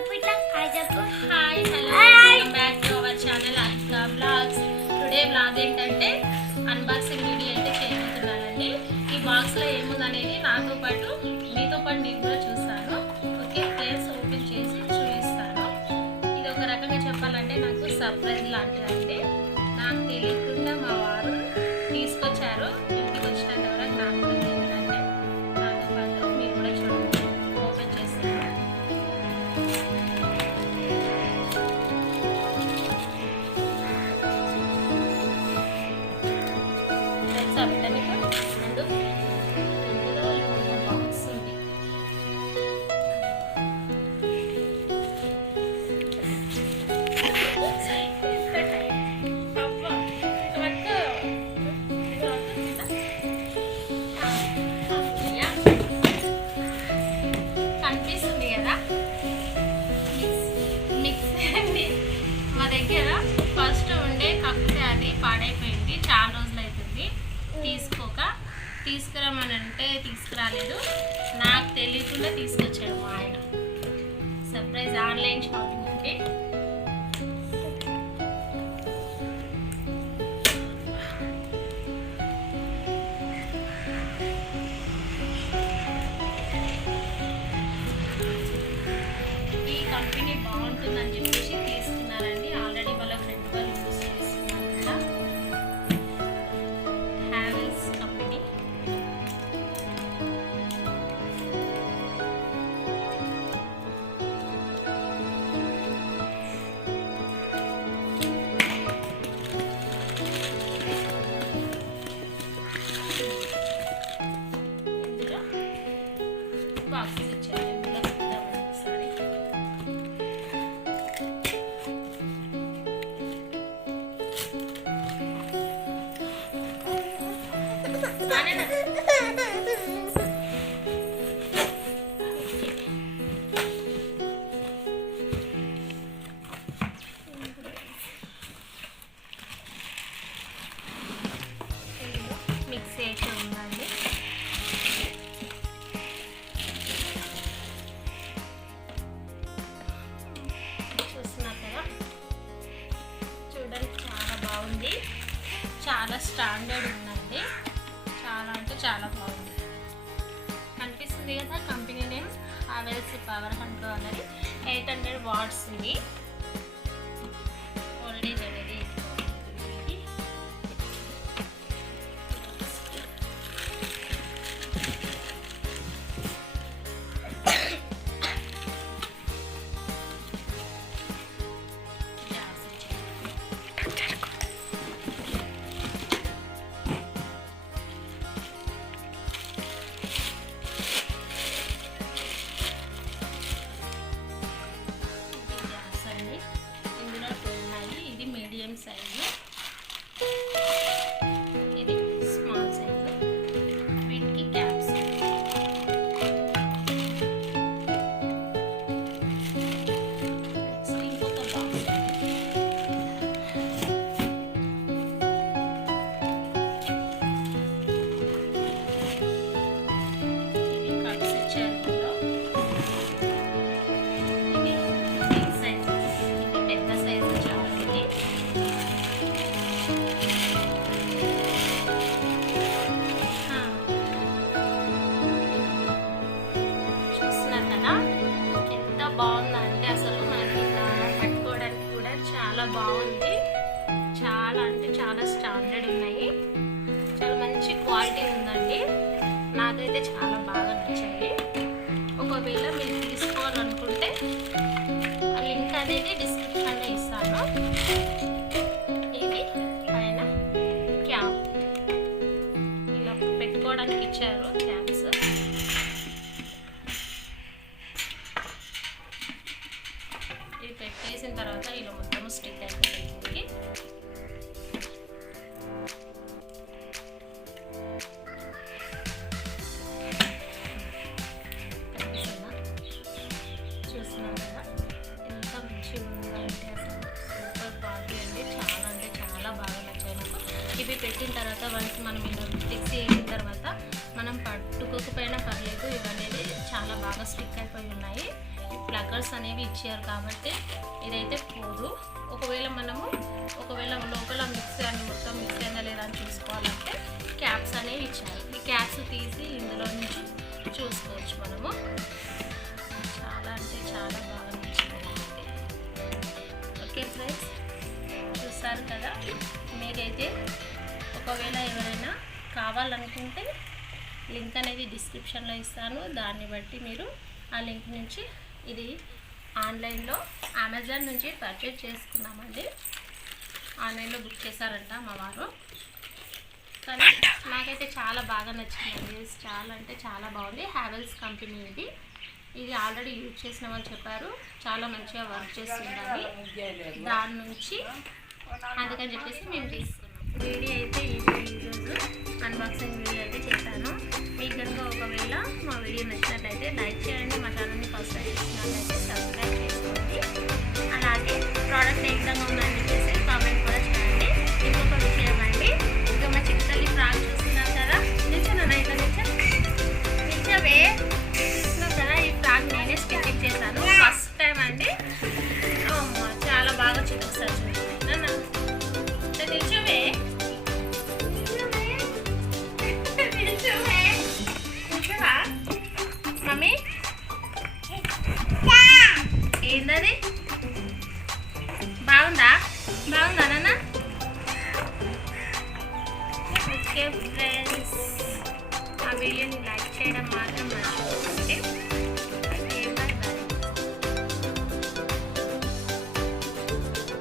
Hi hello welcome back to our channel Aadvika vlogs. Today vlog ఏంటంటే unboxing video అయితే చేయబోతున్నానండి. ఈ బాక్స్లో ఏముందనేది నాతో పాటు మీతో పాటు నేను కూడా చూస్తాను. ఓకే, ప్లేస్ ఓపెన్ చేసి చూపిస్తాను. ఇది ఒక రకంగా చెప్పాలంటే నాకు సర్ప్రైజ్ లాంటిదండి. నాకు తెలియకుండా మా వారు తీసుకొచ్చారు. ఇంటికి వచ్చినంత వరకు నాకు తెలియదంటే నాతో పాటు మీరు కూడా చూడండి. ఓపెన్ చేస్తాను. కనిపిస్తుంది కదా, మిక్సీ అండి. మా దగ్గర ఫస్ట్ ఉండే కాకపోతే అది పాడైపోయింది. చాలా రోజులు అవుతుంది తీసుకురమ్మనంటే తీసుకురాలేదు. నాకు తెలియకుండా తీసుకొచ్చాడు మా ఆయన. సర్ప్రైజ్ ఆన్లైన్ షాపింగ్ అంటే ఈ కంపెనీ బాగుంటుందని చెప్పేసి తీసుకున్నారండి. ఆల్రెడీ వాళ్ళ ఫ్రెండ్ వాళ్ళు యూజ్ చేస్తున్నారు కదా. హ్యావెల్స్ కంపెనీ. ఇందులో బాక్సెస్ ఇచ్చారు. ఇందులో ఒకసారి మిక్సీ అయితే ఉందండి. చూస్తున్నారు కదా, చూడడానికి చాలా బాగుంది. చాలా స్టాండర్డ్ ఉందండి. చాలా అంటే చాలా బాగుంది. కనిపిస్తుంది కదా company name Havells power hunk అన్నది. 800 వాట్స్ ఉంది. ఓల్డేజ్ అనేది సైజు, ఇది స్మాల్ సైజు. వీటికి క్యాప్స్. ఇంకొక బాక్స్. ఇది కప్స్ ఇచ్చారు. ఇది బిగ్ సైజు, ఇది పెద్ద సైజు. చాలా ఇది బాగుందండి. అసలు మనకి పట్టుకోవడానికి కూడా చాలా బాగుంది. చాలా అంటే చాలా స్టాండర్డ్ ఉన్నాయి. చాలా మంచి క్వాలిటీ ఉందండి. నాకైతే చాలా బాగా నచ్చాయి. ఒకవేళ మీరు తీసుకోవాలనుకుంటే ఆ లింక్ అనేది డిస్క్రిప్షన్లో ఇస్తాను. ఇది పైన క్యాప్ ఇలా పెట్టుకోవడానికి ఇచ్చారు. క్యాప్స్ ఇది పెట్టేసిన తర్వాత ఇలా మొత్తం స్టిక్ అయిపోతుంది. చూస్తున్నాం కదా ఎంత మంచిగా ఉందంటే అసలు సూపర్ క్వాలిటీ అండి. చాలా అంటే చాలా బాగా నచ్చాయి నాకు. ఇవి పెట్టిన తర్వాత వాళ్ళకి మనం ఇలా ఫిక్స్ చేసిన తర్వాత మనం పట్టుకోకపోయినా పర్లేదు. ఇవనేది చాలా బాగా స్టిక్ అయిపోయి ఉన్నాయి. ప్లక్కర్స్ అనేవి ఇచ్చారు కాబట్టి ఇదైతే పోదు. ఒకవేళ లోపల మిక్స్ అని మొత్తం మిక్స్ అయినా లేదా అని చూసుకోవాలంటే క్యాప్స్ అనేవి ఇచ్చారు. ఈ క్యాప్స్ తీసి ఇందులో నుంచి చూసుకోవచ్చు మనము. చాలా అంటే చాలా బాగా నచ్చింది. ఓకే ఫ్రెండ్స్, చూస్తారు కదా. మీరైతే ఒకవేళ ఎవరైనా కావాలనుకుంటే లింక్ అనేది డిస్క్రిప్షన్లో ఇస్తాను. దాన్ని బట్టి మీరు ఆ లింక్ నుంచి ఇది ఆన్లైన్లో అమెజాన్ నుంచి పర్చేజ్ చేసుకున్నామండి. ఆన్లైన్లో బుక్ చేశారంట మా వారు. కానీ నాకైతే చాలా బాగా నచ్చిందండి. చాలా అంటే చాలా బాగుంది. హ్యావెల్స్ కంపెనీ ఇది ఆల్రెడీ యూజ్ చేసిన వాళ్ళు చెప్పారు చాలా మంచిగా వర్క్ చేస్తుందని. దాని నుంచి అందుకని చెప్పేసి మేము తీసుకున్నాం. వీడియో అయితే ఈరోజు అన్బాక్సింగ్ వీడియో అయితే చేశాను. మీకు కనుక ఒకవేళ మా వీడియో నచ్చినట్లయితే లైక్ చేయండి. మా ఛానల్ని ఫస్ట్ టైం చూసినట్లయితే సబ్స్క్రైబ్ చేసుకోండి. అలాగే ప్రోడక్ట్ ఏ విధంగా ఉందని చెప్పేసి కామెంట్ కూడా చేయండి. ఇంకొక విషయం అండి, ఇంకా మా చిక్కల్లి ఫ్రాక్ చూస్తున్నారు కదా. నిల్చోనా ఇట్లా నిల్చోవే చూస్తున్నాం కదా. ఈ ఫ్రాక్ నేనే స్టిచ్చింగ్ చేశాను ఫస్ట్ టైం అండి. చాలా బాగా చూపిస్తారు. నిల్చోవే మమ్మీ ఏంటది? బాగుందా నాన్న? ఓకే ఫ్రెండ్స్, ఆ వీడియోని లైక్ చేయడం మాత్రం మర్చిపోకండి.